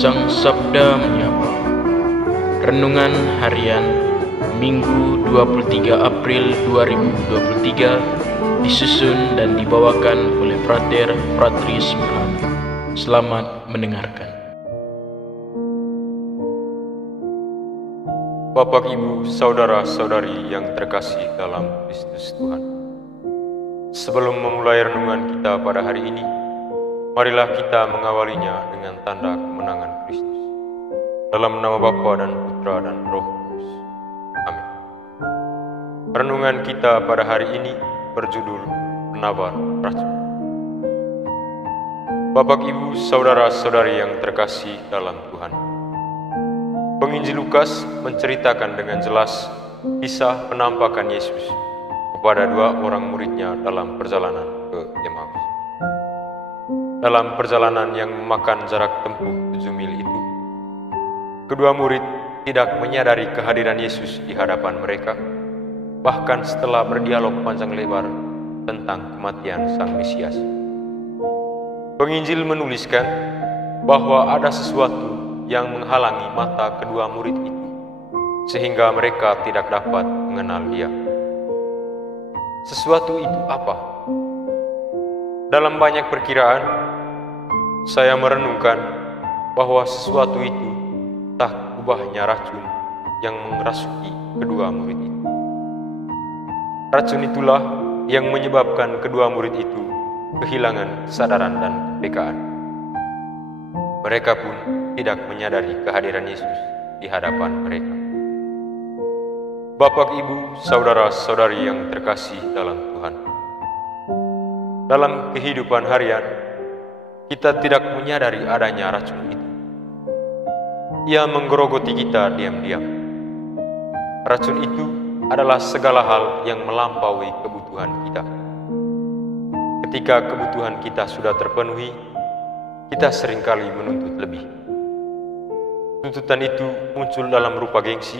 Sang Sabda Menyapa. Renungan Harian Minggu 23 April 2023 disusun dan dibawakan oleh Frater Fratris Mehan. Selamat mendengarkan. Bapak, Ibu, Saudara-saudari yang terkasih dalam Kristus Tuhan. Sebelum memulai renungan kita pada hari ini, marilah kita mengawalinya dengan tanda kemenangan Kristus. Dalam nama Bapa dan Putra dan Roh Kudus. Amin. Renungan kita pada hari ini berjudul Penawar Racun. Bapak, Ibu, Saudara-saudari yang terkasih dalam Tuhan. Penginjil Lukas menceritakan dengan jelas kisah penampakan Yesus kepada dua orang muridnya dalam perjalanan ke Emmaus. Dalam perjalanan yang memakan jarak tempuh 7 mil itu, kedua murid tidak menyadari kehadiran Yesus di hadapan mereka, bahkan setelah berdialog panjang lebar tentang kematian Sang Mesias. Penginjil menuliskan bahwa ada sesuatu yang menghalangi mata kedua murid itu, sehingga mereka tidak dapat mengenal Dia. Sesuatu itu apa? Dalam banyak perkiraan, saya merenungkan bahwa sesuatu itu tak ubahnya racun yang merasuki kedua murid itu. Racun itulah yang menyebabkan kedua murid itu kehilangan kesadaran dan kepekaan. Mereka pun tidak menyadari kehadiran Yesus di hadapan mereka. Bapak, Ibu, Saudara-saudari yang terkasih dalam Tuhan. Dalam kehidupan harian, kita tidak menyadari adanya racun itu. Ia menggerogoti kita diam-diam. Racun itu adalah segala hal yang melampaui kebutuhan kita. Ketika kebutuhan kita sudah terpenuhi, kita seringkali menuntut lebih. Tuntutan itu muncul dalam rupa gengsi,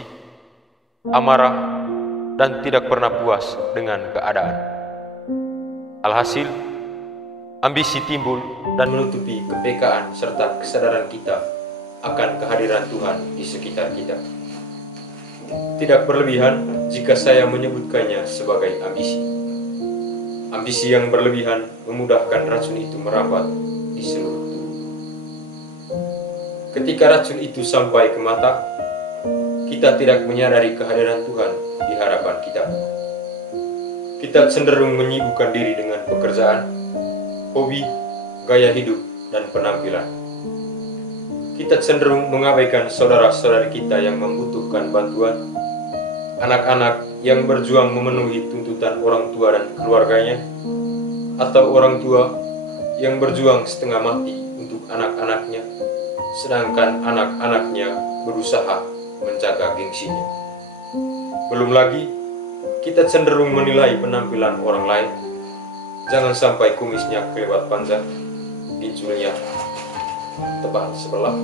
amarah, dan tidak pernah puas dengan keadaan. Alhasil, ambisi timbul dan menutupi kepekaan serta kesadaran kita akan kehadiran Tuhan di sekitar kita. Tidak berlebihan jika saya menyebutkannya sebagai ambisi. Ambisi yang berlebihan memudahkan racun itu merambat di seluruh tubuh. Ketika racun itu sampai ke mata, kita tidak menyadari kehadiran Tuhan di hadapan kita. Kita cenderung menyibukkan diri dengan pekerjaan, hobi, gaya hidup, dan penampilan. Kita cenderung mengabaikan saudara-saudari kita yang membutuhkan bantuan, anak-anak yang berjuang memenuhi tuntutan orang tua dan keluarganya, atau orang tua yang berjuang setengah mati untuk anak-anaknya, sedangkan anak-anaknya berusaha menjaga gengsinya. Belum lagi, kita cenderung menilai penampilan orang lain. Jangan sampai kumisnya kelewat panjang, ginculnya tebal sebelah,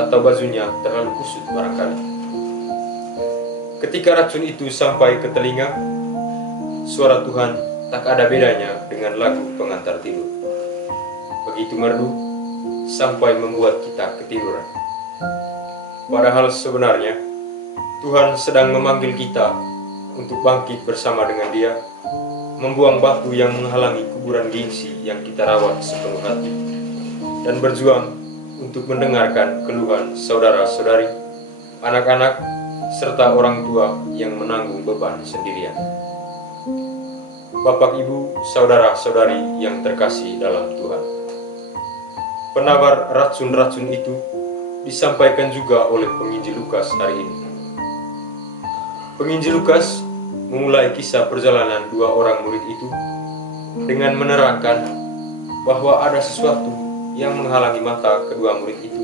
atau bajunya terlalu kusut barangkali. Ketika racun itu sampai ke telinga, suara Tuhan tak ada bedanya dengan lagu pengantar tidur. Begitu merdu sampai membuat kita ketiduran. Padahal sebenarnya Tuhan sedang memanggil kita untuk bangkit bersama dengan Dia, membuang batu yang menghalangi kuburan gengsi yang kita rawat sepenuh hati, dan berjuang untuk mendengarkan keluhan saudara-saudari, anak-anak, serta orang tua yang menanggung beban sendirian. Bapak, Ibu, Saudara-saudari yang terkasih dalam Tuhan. Penawar racun-racun itu disampaikan juga oleh penginjil Lukas hari ini. Penginjil Lukas memulai kisah perjalanan dua orang murid itu dengan menerangkan bahwa ada sesuatu yang menghalangi mata kedua murid itu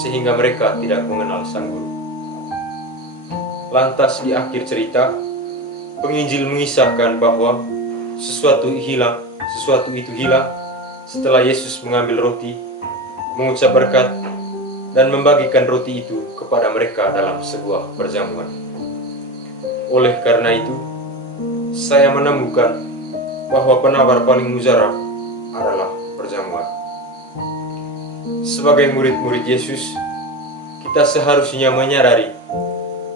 sehingga mereka tidak mengenal Sang Guru. Lantas di akhir cerita, penginjil mengisahkan bahwa sesuatu itu hilang setelah Yesus mengambil roti, mengucap berkat, dan membagikan roti itu kepada mereka dalam sebuah perjamuan. Oleh karena itu, saya menemukan bahwa penawar paling mujarab adalah perjamuan. Sebagai murid-murid Yesus, kita seharusnya menyadari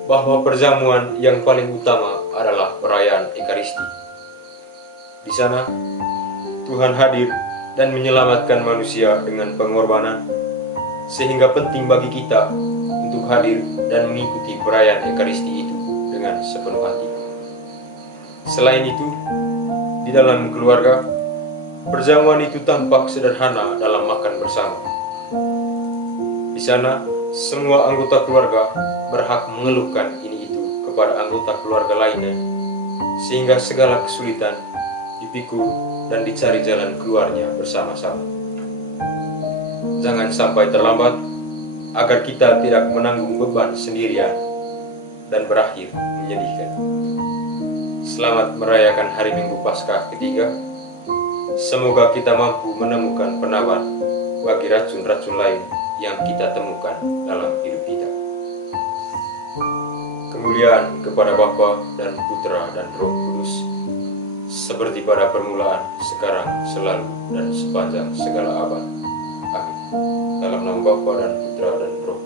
bahwa perjamuan yang paling utama adalah perayaan Ekaristi. Di sana, Tuhan hadir dan menyelamatkan manusia dengan pengorbanan, sehingga penting bagi kita untuk hadir dan mengikuti perayaan Ekaristi itu dengan sepenuh hati. Selain itu, di dalam keluarga, perjamuan itu tampak sederhana dalam makan bersama. Di sana, semua anggota keluarga berhak mengeluhkan ini itu kepada anggota keluarga lainnya, sehingga segala kesulitan dipikul dan dicari jalan keluarnya bersama-sama. Jangan sampai terlambat, agar kita tidak menanggung beban sendirian dan berakhir menyedihkan. Selamat merayakan hari Minggu Paskah ketiga. Semoga kita mampu menemukan penawar bagi racun-racun lain yang kita temukan dalam hidup kita. Kemuliaan kepada Bapa dan Putra dan Roh Kudus, seperti pada permulaan, sekarang, selalu, dan sepanjang segala abad. Amin. Dalam nama Bapa dan Putra dan Roh